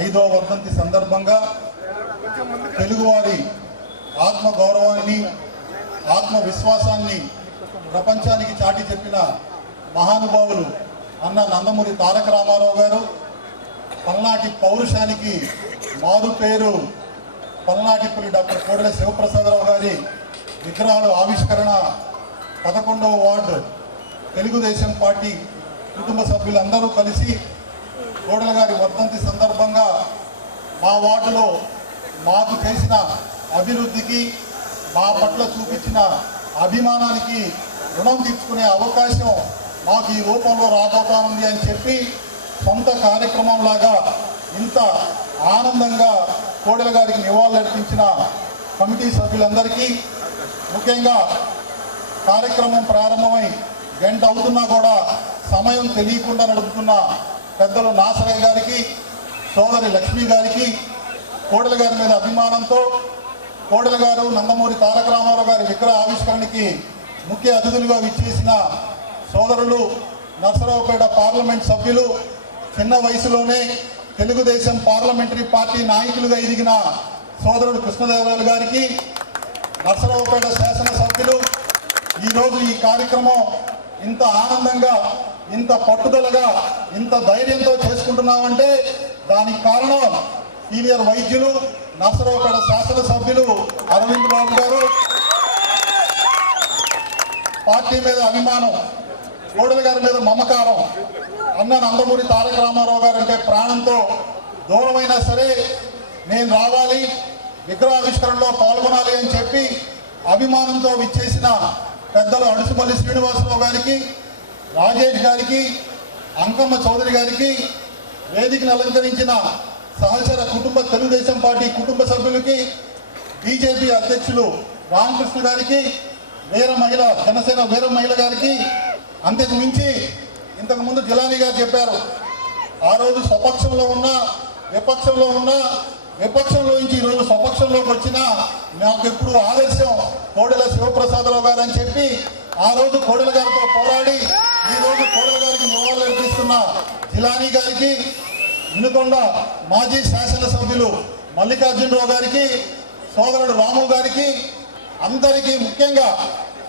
5వ వర్ధంతి సందర్భంగా తెలుగువారి ఆత్మ గౌరవాన్ని ఆత్మవిశ్వాసాన్ని ప్రపంచానికి చాటి చెప్పిన మహానుభావులు అన్న నందమూరి తారక రామారావు గారు, పల్నాటి పౌరుషానికి మారు పేరు పల్నాటిపురి డాక్టర్ కోడెల శివప్రసాదరావు గారి విగ్రహాలు ఆవిష్కరణ 11వ వార్డు తెలుగుదేశం పార్టీ కుటుంబ సభ్యులందరూ కలిసి కోడెల గారి వర్ధంతి సందర్భంగా మా వార్డులో మాకు చేసిన అభివృద్ధికి, మా పట్ల చూపించిన అభిమానానికి రుణం తీర్చుకునే అవకాశం మాకు ఈ రూపంలో రాబోతా ఉంది అని చెప్పి సొంత కార్యక్రమంలాగా ఇంత ఆనందంగా కోడెల గారికి నివాళులర్పించిన కమిటీ సభ్యులందరికీ, ముఖ్యంగా కార్యక్రమం ప్రారంభమై గంట అవుతున్నా కూడా సమయం తెలియకుండా నడుపుతున్న పెద్దలు నాసరయ్య గారికి, సోదరి లక్ష్మి గారికి, కోడెల గారి మీద అభిమానంతో కోడెల గారు నందమూరి తారక రామారావు గారి విగ్రహ ఆవిష్కరణకి ముఖ్య అతిథులుగా విచ్చేసిన సోదరులు, నర్సరావుపేట పార్లమెంట్ సభ్యులు, చిన్న వయసులోనే తెలుగుదేశం పార్లమెంటరీ పార్టీ నాయకులుగా ఎదిగిన సోదరుడు కృష్ణదేవరాయలు గారికి, నర్సరావుపేట శాసనసభ్యులు, ఈరోజు ఈ కార్యక్రమం ఇంత ఆనందంగా, ఇంత పట్టుదలగా, ఇంత ధైర్యంతో చేసుకుంటున్నామంటే దానికి కారణం సీనియర్ వైద్యులు, నర్సరావుపేట శాసనసభ్యులు అరవింద్ బాబు గారు. పార్టీ మీద అభిమానం, కోడెల గారి మీద మమకారం, అన్న నందమూరి తారక రామారావు గారు అంటే ప్రాణంతో దూరమైనా సరే నేను రావాలి, విగ్రహావిష్కరణలో పాల్గొనాలి అని చెప్పి అభిమానంతో విచ్చేసిన పెద్దలు అడుసుమల్లి శ్రీనివాసరావు గారికి, రాజేష్ గారికి, అంకమ్మ చౌదరి గారికి, వేదికను అలంకరించిన సహచర తెలుగుదేశం పార్టీ కుటుంబ సభ్యులకి, బీజేపీ అధ్యక్షులు రామకృష్ణ గారికి, జనసేన వీర మహిళ గారికి, అంతకు మించి ఇంతకుముందు జిలానీ గారు చెప్పారు, ఆ రోజు స్వపక్షంలో ఉన్న విపక్షంలో నుంచి ఈరోజు స్వపక్షంలోకి వచ్చిన నాకు ఎప్పుడు ఆదర్శం కోడెల శివప్రసాదరావు గారు అని చెప్పి ఆ రోజు కోడెల గారితో పోరాడి ఈరోజు కోడెల గారికి నివాళులు అర్పిస్తున్న జిలానీ గారికి, వినుకొండ మాజీ శాసనసభ్యులు మల్లికార్జునరావు గారికి, సోదరుడు రాము గారికి, అందరికీ ముఖ్యంగా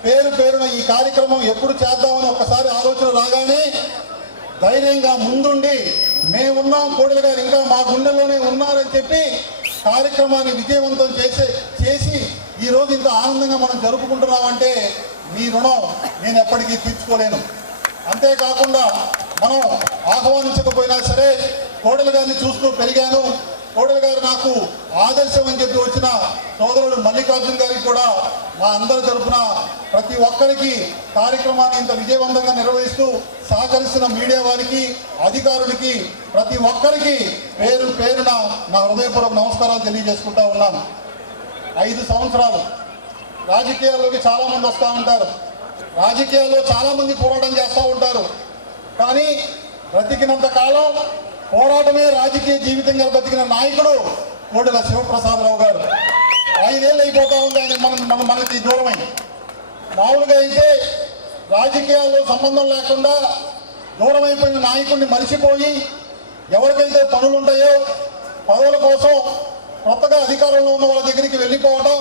పేరు పేరున ఈ కార్యక్రమం ఎప్పుడు చేద్దామని ఒక్కసారి ఆలోచన రాగానే ధైర్యంగా ముందుండి మేమున్నాం, కోడెల గారు ఇంకా మా గుండెల్లోనే ఉన్నారని చెప్పి కార్యక్రమాన్ని విజయవంతం చేసి ఈరోజు ఇంత ఆనందంగా మనం జరుపుకుంటున్నామంటే మీ రుణం నేను ఎప్పటికీ తీర్చుకోలేను. అంతేకాకుండా మనం ఆహ్వానించకపోయినా సరే కోడెల గారిని చూస్తూ పెరిగాను, కోడెల గారు నాకు ఆదర్శం అని చెప్పి వచ్చిన సోదరుడు మల్లికార్జున గారికి కూడా మా అందరి తరఫున ప్రతి ఒక్కరికి కార్యక్రమాన్ని ఇంత విజయవంతంగా నిర్వహిస్తూ సహకరిస్తున్న మీడియా వారికి, అధికారులకి, ప్రతి ఒక్కరికి పేరు పేరున నా హృదయపూర్వక నమస్కారాలు తెలియజేసుకుంటా ఉన్నాను. 5 సంవత్సరాలు రాజకీయాల్లోకి చాలామంది వస్తూ ఉంటారు, రాజకీయాల్లో చాలామంది పోరాటం చేస్తూ ఉంటారు, కానీ బ్రతికినంత కాలం పోరాటమే రాజకీయ జీవితంగా బతికిన నాయకుడు కోడెల శివప్రసాదరావు గారు. 5 ఏళ్ళు అయిపోతా ఉంది ఆయన మనకి దూరమై. మామూలుగా అయితే రాజకీయాల్లో సంబంధం లేకుండా దూరం అయిపోయిన నాయకుడిని మరిచిపోయి ఎవరికైతే పనులు ఉంటాయో పదవుల కోసం కొత్తగా అధికారంలో ఉన్న వాళ్ళ దగ్గరికి వెళ్ళిపోవడం,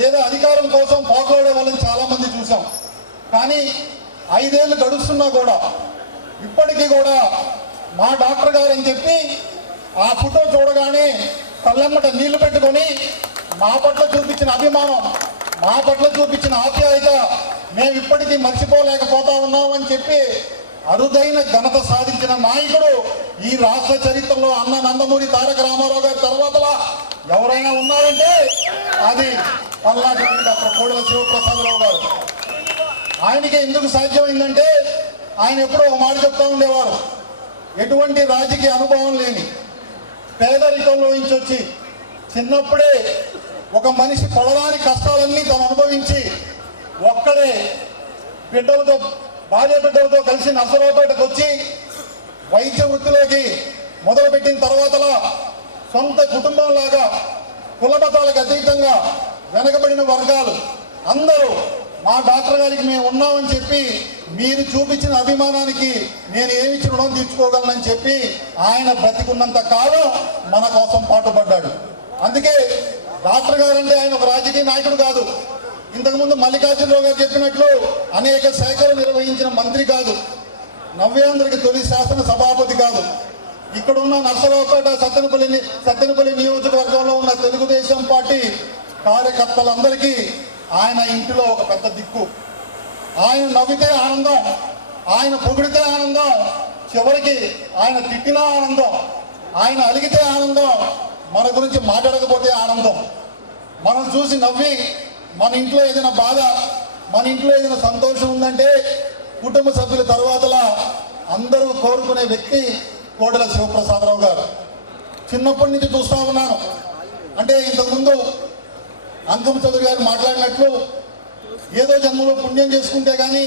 లేదా అధికారం కోసం పోట్లాడే వాళ్ళని చాలామంది చూసాం. కానీ 5 ఏళ్ళు గడుస్తున్నా కూడా ఇప్పటికీ కూడా మా డాక్టర్ గారు అని చెప్పి ఆ ఫోటో చూడగానే కళ్ళమ్మట నీళ్లు పెట్టుకొని మా పట్ల చూపించిన అభిమానం, మా పట్ల చూపించిన ఆప్యాయత మేము ఇప్పటికీ మర్చిపోలేకపోతా ఉన్నామని చెప్పి అరుదైన ఘనత సాధించిన నాయకుడు ఈ రాష్ట్ర చరిత్రలో అన్న నందమూరి తారక రామారావు గారి తర్వాత ఎవరైనా ఉన్నారంటే అది పల్నాటి డాక్టర్ కోడెల శివప్రసాదరావు గారు. ఆయనకి ఎందుకు సాధ్యమైందంటే ఆయన ఎప్పుడో ఒక మాట చెప్తా ఉండేవారు, ఎటువంటి రాజకీయ అనుభవం లేని పేదరికంలో నుంచి వచ్చి చిన్నప్పుడే ఒక మనిషి పడరాని కష్టాలన్నీ తను అనుభవించి ఒక్కడే భార్య బిడ్డలతో కలిసి నర్సరావుపేటకు వచ్చి వైద్య వృత్తిలోకి మొదలుపెట్టిన తర్వాతలా సొంత కుటుంబంలాగా కులమతాలకు అతీతంగా వెనకబడిన వర్గాలు అందరూ మా డాక్టర్ గారికి మేము ఉన్నామని చెప్పి మీరు చూపించిన అభిమానానికి నేను ఏమిచ్చి రుణం తీర్చుకోగలనని చెప్పి ఆయన బ్రతికున్నంత కాలం మన కోసం పాటుపడ్డాడు. అందుకే డాక్టర్ గారు అంటే ఆయన ఒక రాజకీయ నాయకుడు కాదు. ఇంతకుముందు మల్లికార్జునరావు గారు చెప్పినట్లు అనేక శాఖలు నిర్వహించిన మంత్రి కాదు. నవ్యాంధ్రకి తొలి శాసన సభాపతి కాదు. ఇక్కడున్న నర్సరావుపేట సత్తెనపల్లి నియోజకవర్గంలో ఉన్న తెలుగుదేశం పార్టీ కార్యకర్తలందరికీ ఆయన ఇంటిలో ఒక పెద్ద దిక్కు. ఆయన నవ్వితే ఆనందం, ఆయన పొగిడితే ఆనందం, చివరికి ఆయన తిట్టినా ఆనందం, ఆయన అలిగితే ఆనందం, మన గురించి మాట్లాడకపోతే ఆనందం. మనం చూసి నవ్వి మన ఇంట్లో ఏదైనా బాధ, మన ఇంట్లో ఏదైనా సంతోషం ఉందంటే కుటుంబ సభ్యుల తర్వాతలా అందరూ కోరుకునే వ్యక్తి కోడెల శివప్రసాదరావు గారు. చిన్నప్పటి నుంచి చూస్తా ఉన్నాను. అంటే ఇంతకుముందు అంకం చౌదరి గారు మాట్లాడినట్లు ఏదో జన్మలో పుణ్యం చేసుకుంటే కానీ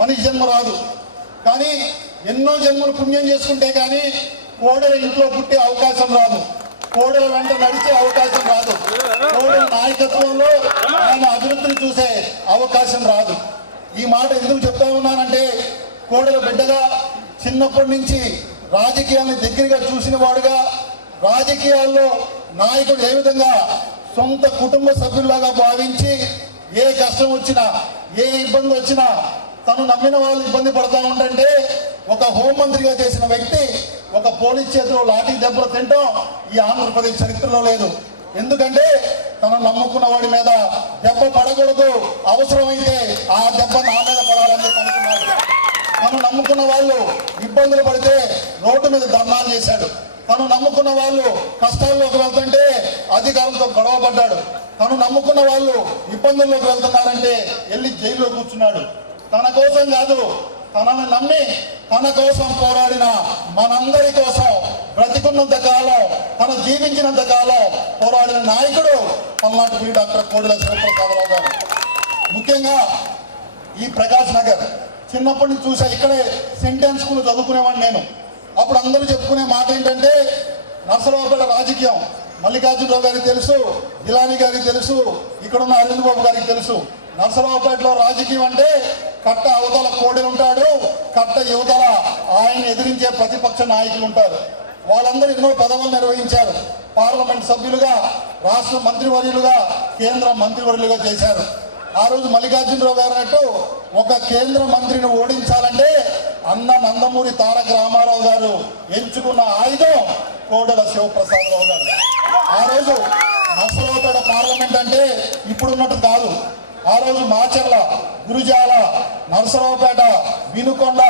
మనిషి జన్మ రాదు. కానీ ఎన్నో జన్మలు పుణ్యం చేసుకుంటే కానీ కోడెల ఇంట్లో పుట్టే అవకాశం రాదు, కోడెల వెంట నడిచే అవకాశం రాదు, కోడెల నాయకత్వంలో ఆయన అభివృద్ధిని చూసే అవకాశం రాదు. ఈ మాట ఎందుకు చెప్తా ఉన్నానంటే కోడెల బిడ్డగా చిన్నప్పటి నుంచి రాజకీయాన్ని దగ్గరగా చూసిన వాడుగా, రాజకీయాల్లో నాయకుడు ఏ విధంగా సొంత కుటుంబ సభ్యులాగా భావించి ఏ కష్టం వచ్చినా ఏ ఇబ్బంది వచ్చినా తను నమ్మిన వాళ్ళు ఇబ్బంది పడతా ఉంటే ఒక హోంమంత్రిగా చేసిన వ్యక్తి ఒక పోలీస్ చేతిలో లాఠీ దెబ్బలు తింటాం ఈ ఆంధ్రప్రదేశ్ చరిత్రలో లేదు. ఎందుకంటే తను నమ్ముకున్న వాడి మీద దెబ్బ పడకూడదు, అవసరమైతే ఆ దెబ్బ నా మీద పడాలని అనుకున్నాడు. తను నమ్ముకున్న వాళ్ళు ఇబ్బందులు పడితే రోడ్డు మీద ధర్నాలు చేశాడు. తను నమ్ముకున్న వాళ్ళు కష్టాల్లోకి వెళ్తుంటే అధికారులతో గొడవ పడ్డాడు. తను నమ్ముకున్న వాళ్ళు ఇబ్బందుల్లోకి వెళ్తున్నారంటే వెళ్ళి జైల్లో కూర్చున్నాడు. తన కోసం కాదు, తనను నమ్మి తన కోసం పోరాడిన మనందరి కోసం బ్రతికున్నంత కాలం, తను జీవించినంత కాలం పోరాడిన నాయకుడు పల్నాటి డాక్టర్ కోడెల శివప్రసాదరావు గారు. ముఖ్యంగా ఈ ప్రకాష్ నగర్ చిన్నప్పటి నుంచి చూసా. ఇక్కడే సెంటెన్స్ స్కూల్ చదువుకునేవాడిని నేను. అప్పుడు అందరూ చెప్పుకునే మాట ఏంటంటే నర్సరావుపేట రాజకీయం మల్లికార్జునరావు గారికి తెలుసు, జిలానీ గారికి తెలుసు, ఇక్కడున్న అరవింద్ బాబు గారికి తెలుసు. నర్సరావుపేటలో రాజకీయం అంటే కట్ట అవతల కోడెలు ఉంటాడు, కట్ట యువతల ఆయన ఎదిరించే ప్రతిపక్ష నాయకులు ఉంటారు. వాళ్ళందరూ ఎన్నో పదవులు నిర్వహించారు. పార్లమెంట్ సభ్యులుగా, రాష్ట్ర మంత్రివర్యులుగా, కేంద్ర మంత్రివర్యులుగా చేశారు. ఆ రోజు మల్లికార్జునరావు గారు అన్నట్టు ఒక కేంద్ర మంత్రిని ఓడించాలంటే అన్న నందమూరి తారక రామారావు గారు ఎంచుకున్న ఆయుధం కోడెల శివప్రసాదరావు గారు. ఆ రోజు నర్సరావుపేట పార్లమెంట్ అంటే ఇప్పుడున్నట్టు కాదు. ఆ రోజు మాచర్ల, గురుజాల, నర్సరావుపేట, వినుకొండ,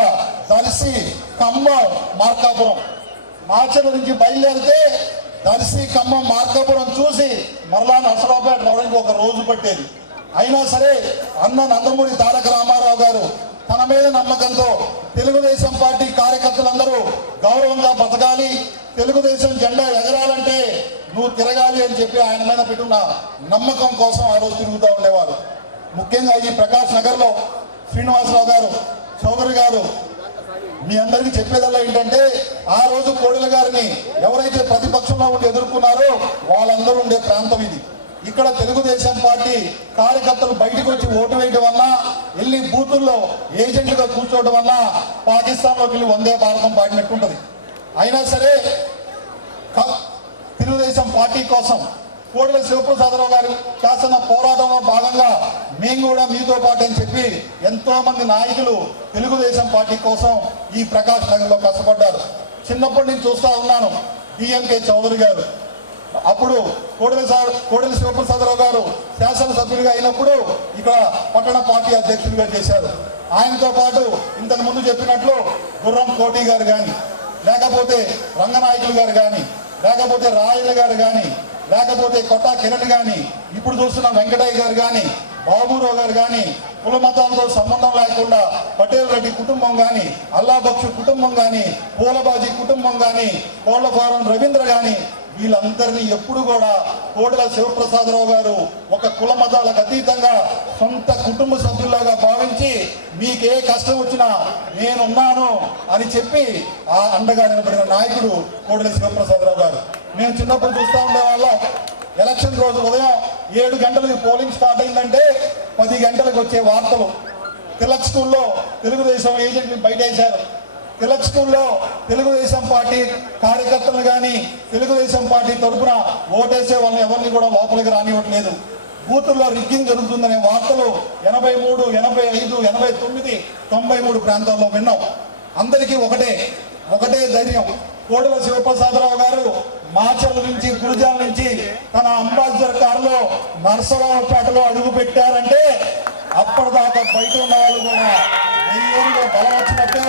దర్శి, ఖమ్మం, మార్కాపురం. మాచర్ల నుంచి బయలుదేరితే దర్శి, ఖమ్మం, మార్కాపురం చూసి మరలా నర్సరావుపేట రావడానికి ఒక రోజు పట్టేది. అయినా సరే అన్న నందమూరి తారక రామారావు గారు తన మీద నమ్మకంతో తెలుగుదేశం పార్టీ కార్యకర్తలందరూ గౌరవంగా బతకాలి, తెలుగుదేశం జెండా ఎగరాలంటే నువ్వు తిరగాలి అని చెప్పి ఆయన మీద పెట్టున్న నమ్మకం కోసం ఆ రోజు తిరుగుతూ ఉండేవారు. ముఖ్యంగా ఈ ప్రకాష్ నగర్లో శ్రీనివాసరావు గారు, చౌదరి గారు మీ అందరికీ చెప్పేదల్లా ఏంటంటే ఆ రోజు కోడెల గారిని ఎవరైతే ప్రతిపక్షంలో ఉండి ఎదుర్కొన్నారో వాళ్ళందరూ ఉండే ప్రాంతం ఇది. ఇక్కడ తెలుగుదేశం పార్టీ కార్యకర్తలు బయటకు వచ్చి ఓటు వేయడం వల్ల, వెళ్ళి బూతుల్లో ఏజెంట్లుగా కూర్చోవడం వల్ల పాకిస్తాన్లోకి వెళ్ళి వందే భారతం పాడినట్టుంటది. అయినా సరే తెలుగుదేశం పార్టీ కోసం కోడెల శివప్రసాదరావు గారు చేస్తున్న పోరాటంలో భాగంగా మేము కూడా మీతో పాటు అని చెప్పి ఎంతో మంది నాయకులు తెలుగుదేశం పార్టీ కోసం ఈ ప్రకాష్ నగర్లో కష్టపడ్డారు. చిన్నప్పటి నుంచి చూస్తా ఉన్నాను. డిఎంకే చౌదరి గారు అప్పుడు కోడెల శివప్రసాదరావు గారు శాసనసభ్యులుగా అయినప్పుడు ఇక్కడ పట్టణ పార్టీ అధ్యక్షులుగా చేశారు. ఆయనతో పాటు ఇంతకు ముందు చెప్పినట్లు గుర్రం కోటి గారు కానీ, లేకపోతే రంగనాయకులు గారు కానీ, లేకపోతే రాయల గారు కానీ, లేకపోతే కొట్టా కిరణ్ కానీ, ఇప్పుడు చూస్తున్న వెంకటయ్య గారు కానీ, బాబురావు గారు కానీ, కుల మతాలతో సంబంధం లేకుండా పటేల్ రెడ్డి కుటుంబం కానీ, అల్లాబక్షు కుటుంబం కానీ, పూలబాజీ కుటుంబం కానీ, కోళ్లఫారం రవీంద్ర కానీ, వీళ్ళందరినీ ఎప్పుడు కూడా కోడెల శివప్రసాదరావు గారు ఒక కుల మతాలకు అతీతంగా సొంత కుటుంబ సభ్యులాగా భావించి మీకే కష్టం వచ్చినా నేనున్నాను అని చెప్పి ఆ అండగా నిలబడిన నాయకుడు కోడెల శివప్రసాదరావు గారు. మేము చిన్నప్పుడు చూస్తూ ఉండేవాళ్ళం. ఎలక్షన్ రోజు ఉదయం 7 గంటలకు పోలింగ్ స్టార్ట్ అయిందంటే 10 గంటలకు వచ్చే వార్తలు. తిలక్ స్కూల్లో తెలుగుదేశం ఏజెంట్ని బయటేశారు. తిలక్ స్కూల్లో తెలుగుదేశం పార్టీ కార్యకర్తలు కానీ తెలుగుదేశం పార్టీ తరఫున ఓటేసే వాళ్ళని ఎవరిని కూడా లోపలికి రానివ్వట్లేదు. బూతుల్లో రిగ్గింగ్ జరుగుతుందనే వార్తలు 83, 85, 89, 93 ప్రాంతాల్లో విన్నాం. అందరికీ ఒకటే ధైర్యం. కోడెల శివప్రసాదరావు గారు మాచర్ల నుంచి గురుజాల నుంచి తన అంబాసిడర్ కారులో నర్సరావుపేటలో అడుగు పెట్టారంటే అప్పటిదాకా బయట ఉన్న వాళ్ళు కూడా వెయ్యేళ్ళలో బలం వచ్చినట్టు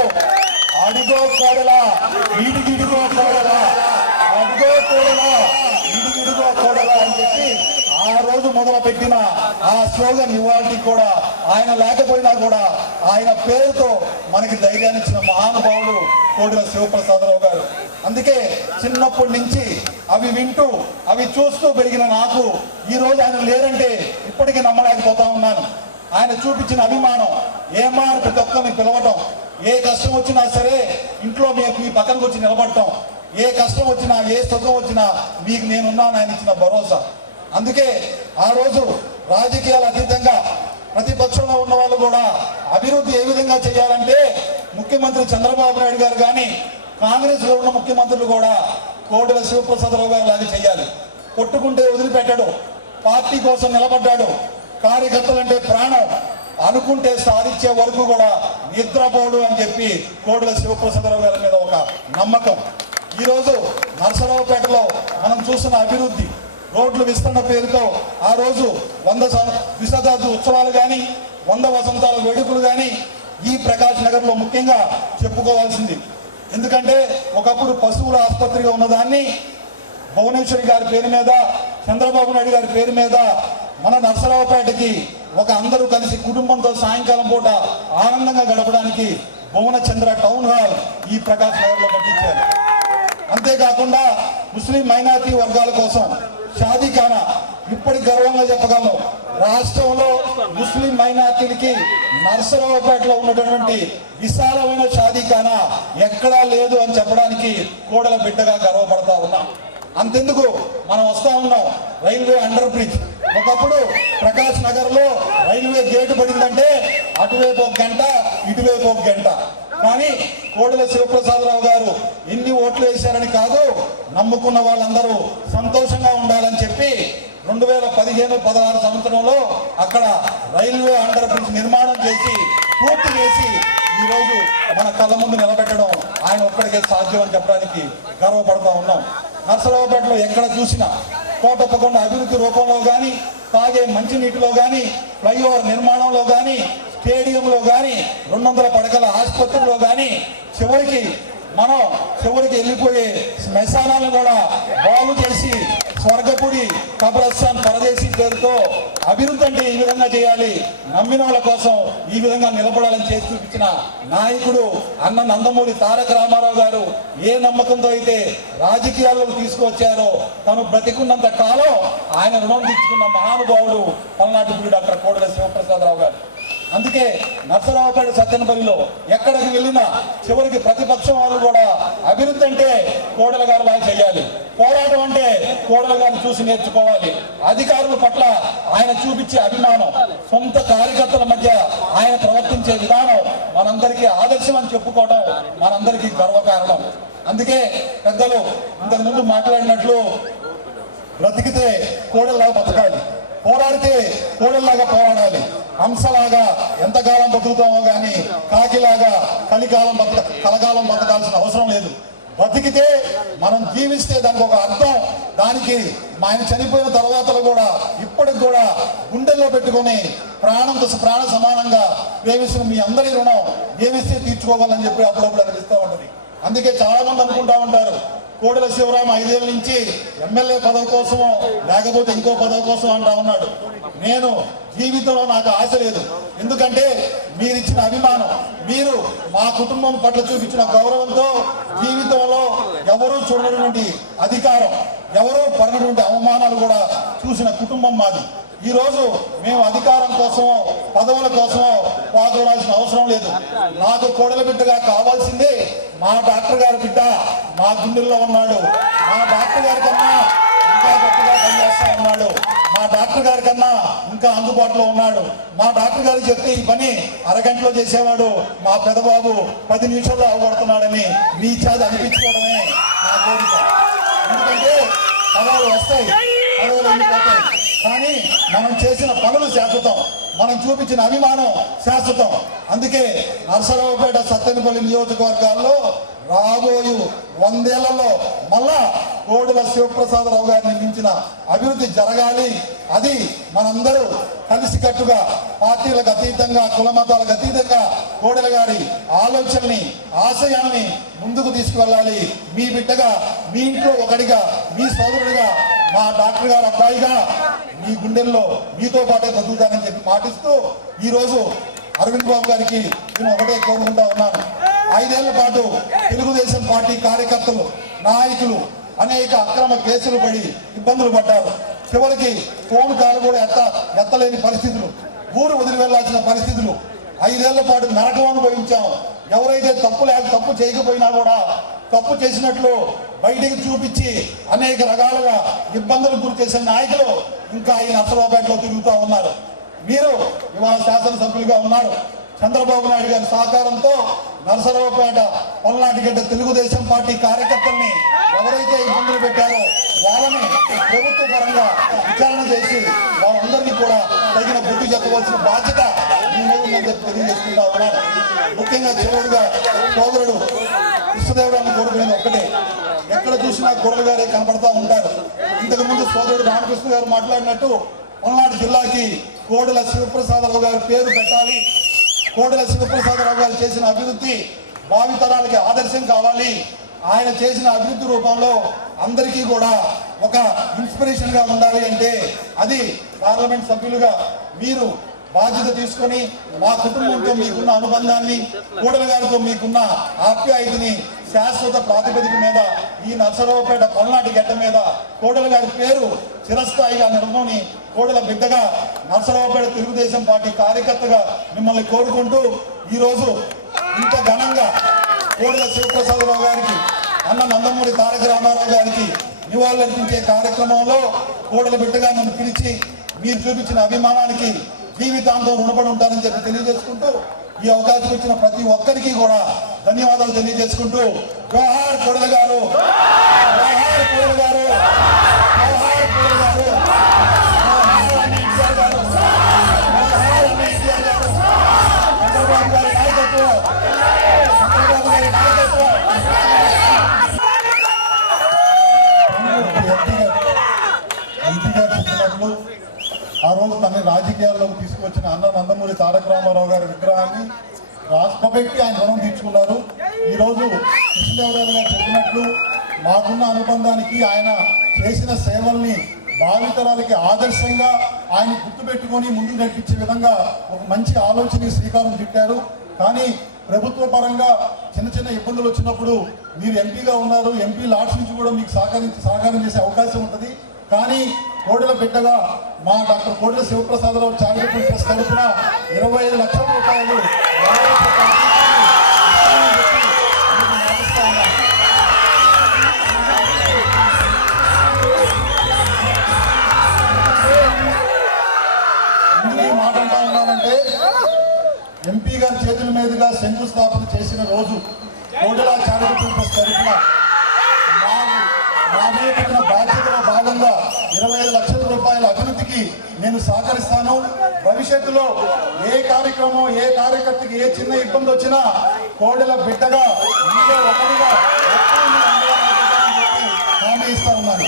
అడుగో కోడెల ఇడిగిడిగో కోడెల, అడుగో కోడెల ఇడిగిడిగో కోడెల అని చెప్పి ఆ రోజు మొదలుపెట్టిన ఆ స్లోగన్ ఇవాళకి కూడా ఆయన లేకపోయినా కూడా ఆయన పేరుతో మనకి ధైర్యాన్ని ఇచ్చిన మహానుభావుడు కోడెల శివప్రసాదరావు గారు. అందుకే చిన్నప్పటి నుంచి అవి వింటూ అవి చూస్తూ పెరిగిన నాకు ఈ రోజు ఆయన లేరంటే ఇప్పటికీ నమ్మలేకపోతా ఉన్నాను. ఆయన చూపించిన అభిమానం ఏమా అని ప్రతి ఒక్కరిని పిలవటం, ఏ కష్టం వచ్చినా సరే ఇంట్లో మీ పక్కనకు వచ్చి నిలబడటం, ఏ కష్టం వచ్చినా ఏ సుఖం వచ్చినా మీకు నేనున్నాను ఆయన ఇచ్చిన భరోసా. అందుకే ఆ రోజు రాజకీయాలు అతీతంగా ప్రతిపక్షంలో ఉన్న వాళ్ళు కూడా అభివృద్ధి ఏ విధంగా చేయాలంటే ముఖ్యమంత్రి చంద్రబాబు నాయుడు గారు కానీ కాంగ్రెస్ లో ఉన్న ముఖ్యమంత్రులు కూడా కోడెల శివప్రసాదరావు గారు లాగా చేయాలి. కొట్టుకుంటే వదిలిపెట్టాడు, పార్టీ కోసం నిలబడ్డాడు, కార్యకర్తలంటే ప్రాణం, అనుకుంటే సాధించే వరకు కూడా నిద్రపోడు అని చెప్పి కోడెల శివప్రసాదరావు గారి మీద ఒక నమ్మకం. ఈరోజు నర్సరావుపేటలో మనం చూస్తున్న అభివృద్ధి, రోడ్లు విస్తరణ పేరుతో ఆ రోజు 100 విశతాబ్ది ఉత్సవాలు కానీ 100 వసంతాల వేడుకలు కానీ ఈ ప్రకాష్ నగర్లో ముఖ్యంగా చెప్పుకోవాల్సింది. ఎందుకంటే ఒకప్పుడు పశువుల ఆసుపత్రిగా ఉన్నదాన్ని భువనేశ్వరి గారి పేరు మీద, చంద్రబాబు నాయుడు గారి పేరు మీద మన నర్సరావుపేటకి ఒక అందరూ కలిసి కుటుంబంతో సాయంకాలం పూట ఆనందంగా గడపడానికి భువనచంద్ర టౌన్ హాల్ ఈ ప్రకాష్ నగర్లో కట్టించారు. అంతేకాకుండా ముస్లిం మైనారిటీ వర్గాల కోసం షాదీఖానా ఇప్పటికి గర్వంగా చెప్పగలను. రాష్ట్రంలో ముస్లిం మైనారిటీలకి నర్సరావుపేటలో ఉన్నటువంటి విశాలమైన షాదీఖానా ఎక్కడా లేదు అని చెప్పడానికి కోడెల బిడ్డగా గర్వపడతా ఉన్నాం. అంతెందుకు మనం వస్తా ఉన్నాం రైల్వే అండర్ బ్రిడ్జ్. ఒకప్పుడు ప్రకాష్ నగర్ లో రైల్వే గేటు పడిందంటే అటువైపు 1 గంట ఇటువైపు 1 గంట. కానీ కోడెల శివప్రసాదరావు గారు ఎన్ని ఓట్లు వేశారని కాదు, నమ్ముకున్న వాళ్ళందరూ సంతోషంగా ఉండాలని చెప్పి 2015-16 సంవత్సరంలో అక్కడ రైల్వే అండర్ బ్రిడ్జ్ నిర్మాణం చేసి పూర్తి చేసి ఈరోజు మన కళ్ళ ముందు నిలబెట్టడం ఆయన ఒక్కడికే సాధ్యం అని చెప్పడానికి గర్వపడతా ఉన్నాం. నర్సరావుపేటలో ఎక్కడ చూసినా కోటప్పకొండ అభివృద్ధి రూపంలో కానీ, తాగే మంచినీటిలో కానీ, ఫ్లైఓవర్ నిర్మాణంలో కానీ, స్టేడియంలో కానీ, 200 పడకల ఆసుపత్రిలో కానీ, చివరికి వెళ్ళిపోయే శ్మశానాలను కూడా బాగు చేసి స్వర్గపుడి కబ్రస్థాన్ పరదేశీ పేరుతో అభివృద్ధి అంటే ఈ విధంగా చేయాలి, నమ్మిన వాళ్ళ కోసం ఈ విధంగా నిలబడాలని చేసి చూపించిన నాయకుడు అన్న నందమూరి తారక రామారావు గారు. ఏ నమ్మకంతో అయితే రాజకీయాల్లోకి తీసుకువచ్చారో తను బ్రతికున్నంత కాలం ఆయన రుణం తీర్చుకున్న మహానుభావుడు పల్నాటి డాక్టర్ కోడెల శివప్రసాదరావు గారు. అందుకే నర్సరావుపేట సత్తెనపల్లిలో ఎక్కడికి వెళ్ళినా చివరికి ప్రతిపక్షం వాళ్ళు కూడా అభివృద్ధి అంటే కోడెల గారు లాగా చేయాలి, పోరాటం అంటే కోడెల గారిని చూసి నేర్చుకోవాలి, అధికారుల పట్ల ఆయన చూపించే అభిమానం, సొంత కార్యకర్తల మధ్య ఆయన ప్రవర్తించే విధానం మనందరికీ ఆదర్శం అని చెప్పుకోవడం మనందరికీ గర్వకారణం. అందుకే పెద్దలు ఇంతకు ముందు మాట్లాడినట్లు బ్రతికితే కోడెల్లాగా బతకాలి, పోరాడితే కోడెల్లాగా పోరాడాలి. హంసలాగా ఎంతకాలం బతుకుతామో కానీ కాకిలాగా కలకాలం బతకాల్సిన అవసరం లేదు. బతికితే మనం జీవిస్తే దానికి ఒక అర్థం, దానికి ఆయన చనిపోయిన తర్వాత కూడా ఇప్పటికి కూడా గుండెల్లో పెట్టుకుని ప్రాణ సమానంగా ప్రేమిస్తున్న మీ అందరి రుణం ఏమిస్తే తీర్చుకోవాలని చెప్పి అప్పుడప్పుడు అనిపిస్తూ ఉంటుంది. అందుకే చాలా మంది అనుకుంటా ఉంటారు కోడెల శివరామ 5 ఏళ్ళ నుంచి ఎమ్మెల్యే పదవి కోసమో లేకపోతే ఇంకో పదవి కోసం అంటా ఉన్నాడు. నేను జీవితంలో నాకు ఆశ లేదు. ఎందుకంటే మీరు ఇచ్చిన అభిమానం, మీరు మా కుటుంబం పట్ల చూపించిన గౌరవంతో జీవితంలో ఎవరూ చూడనటువంటి అధికారం, ఎవరూ పడినటువంటి అవమానాలు కూడా చూసిన కుటుంబం మాది. ఈ రోజు మేము అధికారం కోసమో పదవుల కోసమో పాల్గొనాల్సిన అవసరం లేదు. నాకు కోడెల బిడ్డగా కావాల్సిందే మా డాక్టర్ గారి బిడ్డ మా గుండెల్లో ఉన్నాడు. మా డాక్టర్ గారి కన్నా ఇంకా గట్టిగా పనిచేస్తా ఉన్నాడు. మా డాక్టర్ గారి కన్నా ఇంకా అందుబాటులో ఉన్నాడు. మా డాక్టర్ గారు చెప్తే ఈ పని అరగంటలో చేసేవాడు మా పెదబాబు 10 నిమిషాల్లో అవగొడుతున్నాడని మీ చేత అనిపించుకోవడమే నా కోరిక. ఎందుకంటే పదవులు వస్తాయి, పదవులు వెళ్ళిపోతాయి, కానీ మనం చేసిన పనులు శాశ్వతం, మనం చూపించిన అభిమానం శాశ్వతం. అందుకే నరసరావుపేట సత్తెనపల్లి నియోజకవర్గాల్లో రాబోయే 100 ఏళ్లలో మళ్ళా కోడెల శివప్రసాదరావు గారిని మించిన అభివృద్ధి జరగాలి. అది మనందరూ కలిసికట్టుగా పార్టీలకు అతీతంగా కుల మతాలకు అతీతంగా కోడెల గారి ఆలోచనని ఆశయాన్ని ముందుకు తీసుకువెళ్ళాలి. మీ బిడ్డగా, మీ ఇంట్లో ఒకటిగా, మీ సోదరుడిగా, మా డాక్టర్ గారు అబ్బాయిగా మీ గుండెల్లో మీతో పాటే చదువుతానని చెప్పి పాటిస్తూ ఈరోజు అరవింద్ బాబు గారికి నేను ఒకటే కోరుకుంటా ఉన్నాను. 5 ఏళ్ల పాటు తెలుగుదేశం పార్టీ కార్యకర్తలు, నాయకులు అనేక అక్రమ కేసులు పడి ఇబ్బందులు పడ్డారు. చివరికి ఫోన్ కాల్ కూడా ఎత్తలేని పరిస్థితులు, ఊరు వదిలి వెళ్లాల్సిన పరిస్థితులు, 5 ఏళ్ల పాటు నరకం అనుభవించాం. ఎవరైతే తప్పు చేయకపోయినా కూడా తప్పు చేసినట్లు బయటికి చూపించి అనేక రకాలుగా ఇబ్బందులు గురి చేసిన నాయకులు ఇంకా ఈ నరసరావుపేటలో తిరుగుతూ ఉన్నారు. మీరు ఇవాళ శాసనసభ్యులుగా ఉన్నారు. చంద్రబాబు నాయుడు గారి సహకారంతో నరసరావుపేట పల్నాటిగడ్డ తెలుగుదేశం పార్టీ కార్యకర్తల్ని ఎవరైతే ఇబ్బందులు పెట్టారో వాళ్ళని ప్రభుత్వ పరంగా విచారణ చేసి వాళ్ళందరినీ కూడా తగిన బుద్ధి చెప్పవలసిన బాధ్యత మీ మీద ఉందని తెలియజేసుకుంటా ఉన్నారు. ముఖ్యంగా చివరిగా సోదరుడు కృష్ణదేవరాన్ని కోరుకునేది ఒక్కటే, ఎక్కడ చూసినా కోడలు గారే కనపడతా ఉంటారు. ఇంతకుముందు సోదరుడు రామకృష్ణ గారు మాట్లాడినట్టు పల్నాడు జిల్లాకి కోడెల శివప్రసాదరావు గారి పేరు పెట్టాలి. కోడెల శివప్రసాదరావు గారు చేసిన అభివృద్ధి భావితరాలకి ఆదర్శం కావాలి. ఆయన చేసిన అభివృద్ధి రూపంలో అందరికీ కూడా ఒక ఇన్స్పిరేషన్ గా ఉండాలి అంటే అది పార్లమెంట్ సభ్యులుగా మీరు బాధ్యత తీసుకొని మా కుటుంబంతో మీకున్న అనుబంధాన్ని, కోడెల గారితో మీకున్న ఆప్యాయతని శాశ్వత ప్రాతిపదిక మీద ఈ నరసరావుపేట పల్నాటి గడ్డ మీద కోడెల గారి పేరు చిరస్థాయిగా నిలబడి కోడెల బిడ్డగా నరసరావుపేట తెలుగుదేశం పార్టీ కార్యకర్తగా మిమ్మల్ని కోరుకుంటూ ఈరోజు ఇంత ఘనంగా కోడెల శివప్రసాదరావు గారికి, అన్న నందమూరి తారక రామారావు గారికి నివాళులర్పించే కార్యక్రమంలో కోడెల బిడ్డగా నన్ను పిలిచి మీరు చూపించిన అభిమానానికి జీవితాంతం రుణపడి ఉంటారని చెప్పి తెలియజేసుకుంటూ ఈ అవకాశం ఇచ్చిన ప్రతి ఒక్కరికి కూడా ధన్యవాదాలు తెలియజేసుకుంటూ జోహార్ కోడెల గారు, జోహార్ కోడెల గారు, జోహార్ కోడెల గారు, జోహార్ ఎన్టీఆర్ గారు, జోహార్ ఎన్టీఆర్ గారు, చంద్రబాబు గారి నాయకత్వం, చంద్రబాబు గారి నాయకత్వం. ఎంపీ గారు చెప్పినట్లు ఆ రోజు తన రాజకీయాల్లోకి తీసుకువచ్చిన అన్న నందమూరి తారక రామారావు గారి విగ్రహాన్ని రాష్ట్రపెట్టి ఆయన రుణం తీర్చుకున్నారు. ఈరోజు కృష్ణదేవరాయలు గారు చెప్పినట్లు మాకున్న అనుబంధానికి, ఆయన చేసిన సేవల్ని భావితరాలకి ఆదర్శంగా ఆయన గుర్తుపెట్టుకొని ముందుకు నడిపించే విధంగా ఒక మంచి ఆలోచనకి శ్రీకారం చుట్టారు. కానీ ప్రభుత్వ పరంగా చిన్న చిన్న ఇబ్బందులు వచ్చినప్పుడు మీరు ఎంపీగా ఉన్నారు, ఎంపీ లాడ్స్ నుంచి కూడా మీకు సహకారం చేసే అవకాశం ఉంటుంది. కానీ కోడెల బిడ్డగా మా doctor Kodela Siva Prasada Rao charitable trust తరఫున 25 లక్షల రూపాయలు మాట అంటా ఉన్నానంటే, ఎంపీ గారి చేతుల మీదుగా శంకుస్థాపన చేసిన రోజు కోడెల చారిటబుల్ ట్రస్ట్ తరఫున నా మీద పెట్టిన బాధ్యతలో భాగంగా 25 లక్షల రూపాయల అభివృద్ధికి నేను సహకరిస్తాను. భవిష్యత్తులో ఏ కార్యక్రమం, ఏ కార్యకర్తకి ఏ చిన్న ఇబ్బంది వచ్చినా కోడెల బిడ్డగా మీలో ఒకరిగా హామీ ఇస్తా ఉన్నాను.